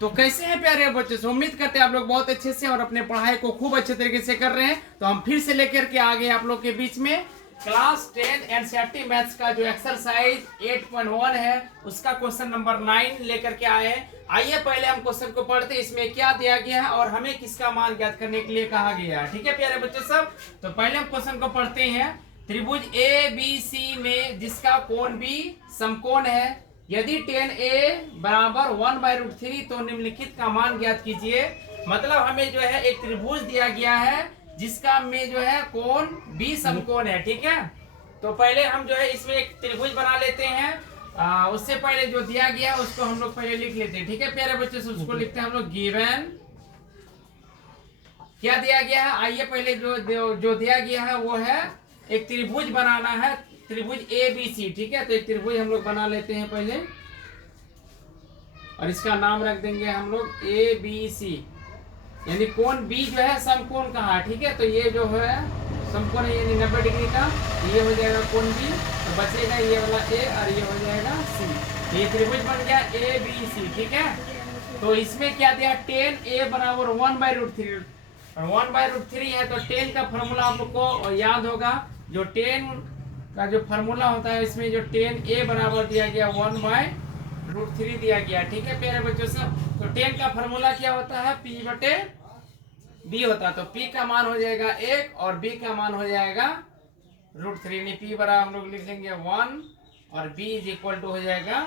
तो कैसे हैं प्यारे बच्चे से, उम्मीद करते हैं आप लोग बहुत अच्छे से और अपने पढ़ाई को खूब अच्छे तरीके से कर रहे हैं। तो हम फिर से लेकर के आ गए आप लोग के बीच में क्लास 10 एनसीईआरटी मैथ्स का जो एक्सरसाइज 8.1 है उसका क्वेश्चन नंबर 9 लेकर के आए हैं। आइए पहले हम क्वेश्चन को पढ़ते हैं, इसमें क्या दिया गया है और हमें किसका मान ज्ञात करने के लिए कहा गया है। ठीक है प्यारे बच्चे सब, तो पहले हम क्वेश्चन को पढ़ते हैं। त्रिभुज ए बी सी में जिसका कोण बी समकोण है, यदि tan A बराबर 1/√3 तो निम्नलिखित का मान ज्ञात कीजिए। मतलब हमें जो है एक त्रिभुज दिया गया है जिसका में जो है कोण B समकोण है। ठीक है, तो पहले हम जो है इसमें एक त्रिभुज बना लेते हैं। उससे पहले जो दिया गया है उसको हम लोग पहले लिख लेते हैं। ठीक है प्यारे बच्चे से, उसको लिखते हैं हम लोग गिवन क्या दिया गया है। आइए पहले जो दिया गया है वो है एक त्रिभुज बनाना है, त्रिभुज ए बी सी। ठीक है, तो एक त्रिभुज हम लोग बना लेते हैं पहले और इसका नाम रख देंगे हम लोग ए बी सी, यानी कोण बी जो है समकोण कहा है। ठीक है, तो ये जो है समकोण है यानी 90 डिग्री का, ये हो जाएगा कोण बी, तो बचेगा ये वाला ए और ये हो जाएगा सी। ये त्रिभुज बन गया ए बी सी। ठीक है, तो इसमें क्या दिया, tan A बराबर 1/√3। 1/√3 है तो tan का फॉर्मूला आप लोग को याद होगा। जो tan का जो फॉर्मूला होता है इसमें जो tan A बराबर दिया गया 1/√3 दिया गया। ठीक है प्यारे बच्चों सब, तो tan का फॉर्मूला क्या होता है, P/B होता है। तो P का मान हो जाएगा 1 और B का मान हो जाएगा √3। नहीं, P बराबर हम लोग लिख लेंगे 1 और B इज इक्वल टू हो जाएगा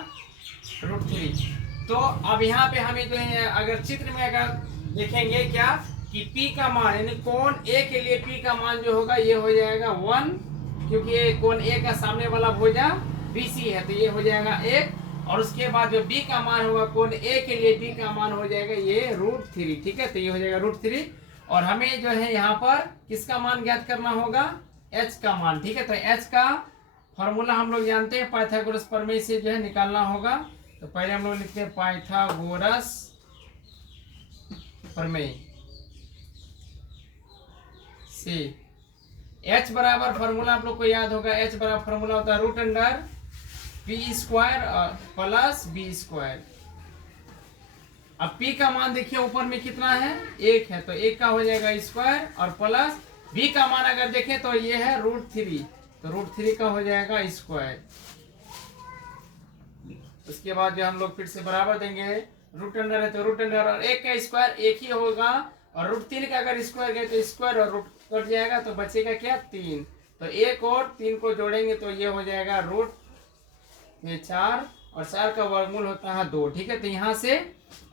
√3। तो अब यहाँ पे हमें जो है अगर चित्र में अगर देखेंगे क्या कि P का मान यानी कोण A के लिए P का मान जो होगा ये हो जाएगा 1, क्योंकि ये कोण A का सामने वाला भुजा BC है तो ये हो जाएगा 1। और उसके बाद जो B का मान होगा कोण A के लिए B का मान हो जाएगा ये √3। ठीक है, तो ये हो जाएगा √3 और हमें जो है यहाँ पर किसका मान ज्ञात करना होगा, H का मान। ठीक है, तो H का फॉर्मूला हम लोग जानते हैं, पाइथागोरस प्रमेय से जो है निकालना होगा। तो पहले हम लोग लिखते हैं पाइथागोरस प्रमेय से H बराबर फॉर्मूला आप लोग को याद होगा, H बराबर फॉर्मूला होता है √p² प्लस b²। अब P का मान देखिए ऊपर में कितना है, 1 है, तो 1 का हो जाएगा स्क्वायर और प्लस B का मान अगर देखें तो ये है √3, तो √3 का हो जाएगा स्क्वायर। उसके बाद जो हम लोग फिर से बराबर देंगे, √अंडर है तो √अंडर और 1 का स्क्वायर 1 ही होगा और √3 का अगर स्क्वायर गए तो स्क्वायर और रूट कट जाएगा तो बचेगा क्या 3। तो 1 और 3 को जोड़ेंगे तो ये हो जाएगा √4 और 4 का वर्गमूल होता है 2। ठीक है, तो यहाँ से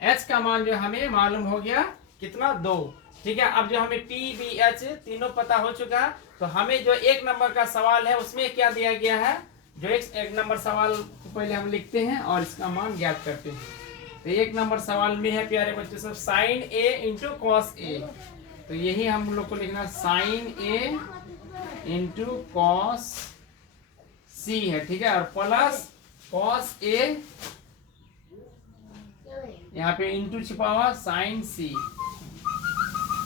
H का मान जो हमें मालूम हो गया कितना 2। ठीक है, अब जो हमें P B H तीनों पता हो चुका, तो हमें जो 1 नंबर का सवाल है उसमें क्या दिया गया है, जो एक नंबर सवाल को पहले हम लिखते हैं और इसका मान ज्ञात करते हैं। तो 1 नंबर सवाल में है प्यारे बच्चों सब sin A into cos A, तो यही हम लोग को लिखना sin A into cos C है। ठीक है, और प्लस cos A यहाँ पे इंटू छिपा हुआ sin C।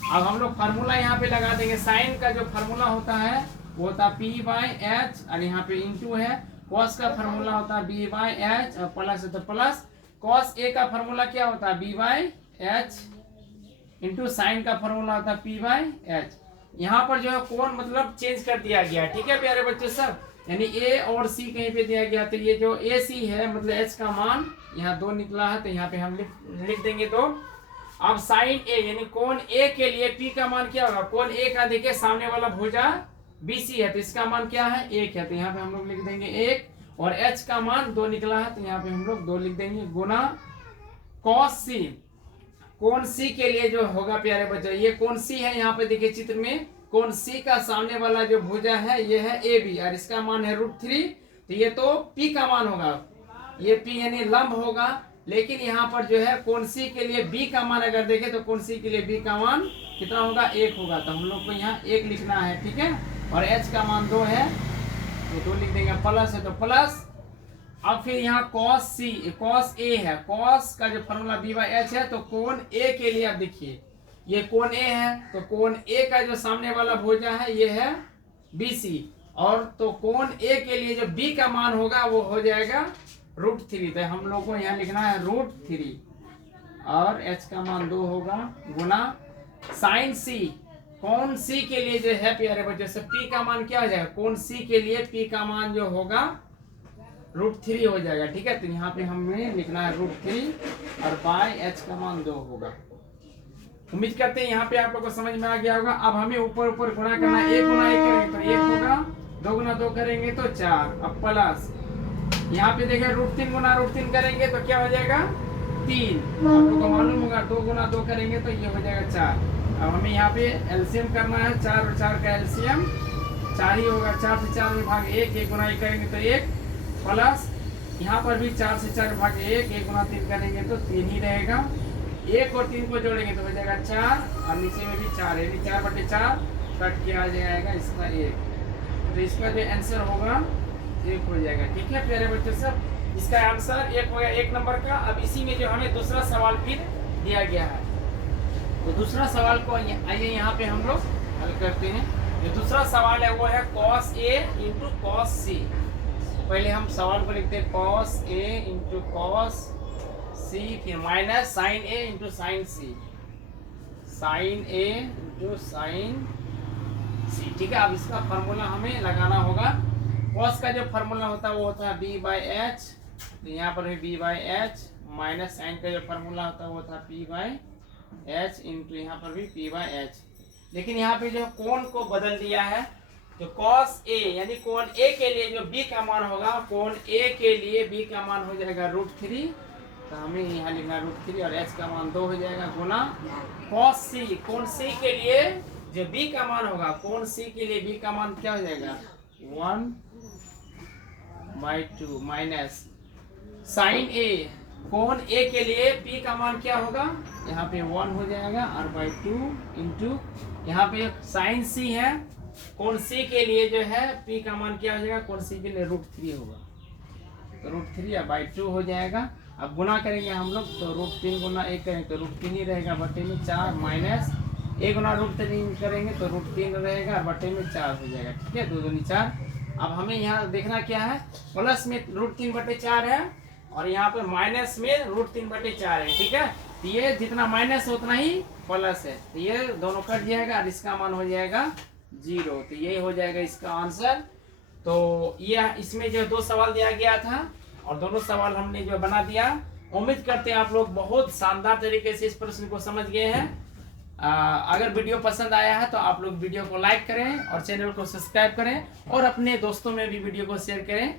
अब हम लोग फार्मूला यहाँ पे लगा देंगे। साइन का जो फार्मूला होता है वो होता है P/H और यहाँ पे इंटू है, cos का फार्मूला होता है B/H और प्लस है तो प्लस cos A का फार्मूला क्या होता है B/H इंटू साइन का फार्मूला होता है P/H। यहाँ पर जो है कोण मतलब चेंज कर दिया गया। ठीक है प्यारे बच्चे सब, यानी A और C कहीं पे दिया गया, तो ये जो AC है मतलब H का मान यहाँ 2 निकला है, तो यहाँ पे हम लिख देंगे 2। अब साइन A यानी कोण A के लिए P का मान क्या होगा, कोण A का देखिए सामने वाला भुजा BC है तो इसका मान क्या है 1 है, तो यहाँ पे हम लोग लिख देंगे 1 और H का मान 2 निकला है तो यहाँ पे हम लोग 2 लिख देंगे गुना cos C। कोण C के लिए जो होगा प्यारे बच्चों, ये कोण C है, यहाँ पे देखिए चित्र में कोण C का सामने वाला जो भुजा है ये है AB और इसका मान है √3, तो ये तो P का मान होगा, ये P यानी लंब होगा। लेकिन यहाँ पर जो है कोण C के लिए B का मान अगर देखें तो कोण C के लिए B का मान कितना होगा 1 होगा, तो हम लोग को यहाँ 1 लिखना है। ठीक है, और H का मान 2 है तो 2 लिख देंगे, प्लस है तो प्लस। अब फिर यहाँ cos A है, cos का जो फॉर्मूला B/H है, तो कोण A के लिए आप देखिए ये कोण A है, तो कोण A का जो सामने वाला भुजा है ये है BC और तो कोण A के लिए जो B का मान होगा वो हो जाएगा √3, तो हम लोग को यहाँ लिखना है √3। और h का मान 2 होगा गुना साइन c। कौन c के लिए जो है प्यारे बच्चों से p का मान क्या हो जाएगा, कौन c के लिए p का मान जो होगा √3 हो जाएगा। ठीक है, तो यहाँ पे हमें लिखना है √3 और बाय h का मान 2 होगा। उम्मीद करते हैं यहाँ पे आप लोग को समझ में आ गया होगा। अब हमें ऊपर ऊपर गुणा करना है, 1 गुना 1 करेंगे तो 1 होगा, 2 गुना 2 करेंगे तो 4, अब प्लस यहाँ पे देखें √3 गुना √3 करेंगे तो क्या हो जाएगा 3। आप लोग को मालूम होगा 2 गुना 2 करेंगे तो ये हो जाएगा 4। अब हमें यहाँ पे एलसीएम करना है, 4 और 4 का एलसीएम 4 ही होगा। 4 से 4 में भाग 1, 1 गुना 1 करेंगे तो 1 प्लस यहाँ पर भी 4 से 4 भाग 1, 1 गुना 3 करेंगे तो 3 ही रहेगा। 1 और 3 को जोड़ेंगे तो हो जाएगा 4 और नीचे में भी 4 है, 4/4 कट किया जाएगा इसका 1, तो इसका जो आंसर होगा 1 हो जाएगा। ठीक है प्यारे बच्चों सब, इसका आंसर 1 हो गया 1 नंबर का। अब इसी में जो हमें दूसरा सवाल फिर दिया गया है, तो दूसरा सवाल को आइए यहाँ पे हम लोग हल करते हैं। जो दूसरा सवाल है वो है cos A into cos C। पहले हम सवाल को लिखते हैं cos A into cos C, फिर minus sin A into sin C, sin A into sin C। ठीक है, अब इसका फॉर्मूला हमें लगाना होगा। cos का जो फॉर्मूला होता है वो होता है b/h, तो यहाँ पर भी b/h, माइनस sin का जो फॉर्मूला होता है वो होता है p/h इंटू यहाँ पर भी p/h। लेकिन यहाँ पे जो कोण को बदल दिया है, तो cos A यानी कोण A के लिए जो b का मान होगा, कोण A के लिए b का मान हो जाएगा √3, तो हमें यहाँ लिखना √3 और h का मान 2 हो जाएगा गुना cos C। कोण C के लिए जो b का मान होगा, कोण C के लिए b का मान क्या हो जाएगा 1/2 माइनस sin A, कोण A के लिए p का मान क्या होगा, यहाँ पे 1 हो जाएगा और /2 इंटू यहाँ पे sin C है, कोण C के लिए जो है p का मान क्या हो जाएगा, कोण C के लिए √3 होगा, तो √3 और /2 हो जाएगा। अब गुना करेंगे हम लोग, तो √3 गुना 1 करेंगे तो √3 ही रहेगा, बटे में 4 माइनस 1 गुना √3 करेंगे तो √3 रहेगा और बटे में 4 हो जाएगा। ठीक है, 2 दूनी 4। अब हमें यहाँ देखना क्या है, प्लस में √3/4 है और यहाँ पे माइनस में √3/4 है। ठीक है, तो ये जितना माइनस है उतना ही प्लस है, तो ये दोनों कट जाएगा और इसका मान हो जाएगा 0, तो ये हो जाएगा इसका आंसर। तो ये इसमें जो 2 सवाल दिया गया था और दोनों सवाल हमने जो बना दिया। उम्मीद करते हैं आप लोग बहुत शानदार तरीके से इस प्रश्न को समझ गए हैं। अगर वीडियो पसंद आया है तो आप लोग वीडियो को लाइक करें और चैनल को सब्सक्राइब करें और अपने दोस्तों में भी वीडियो को शेयर करें।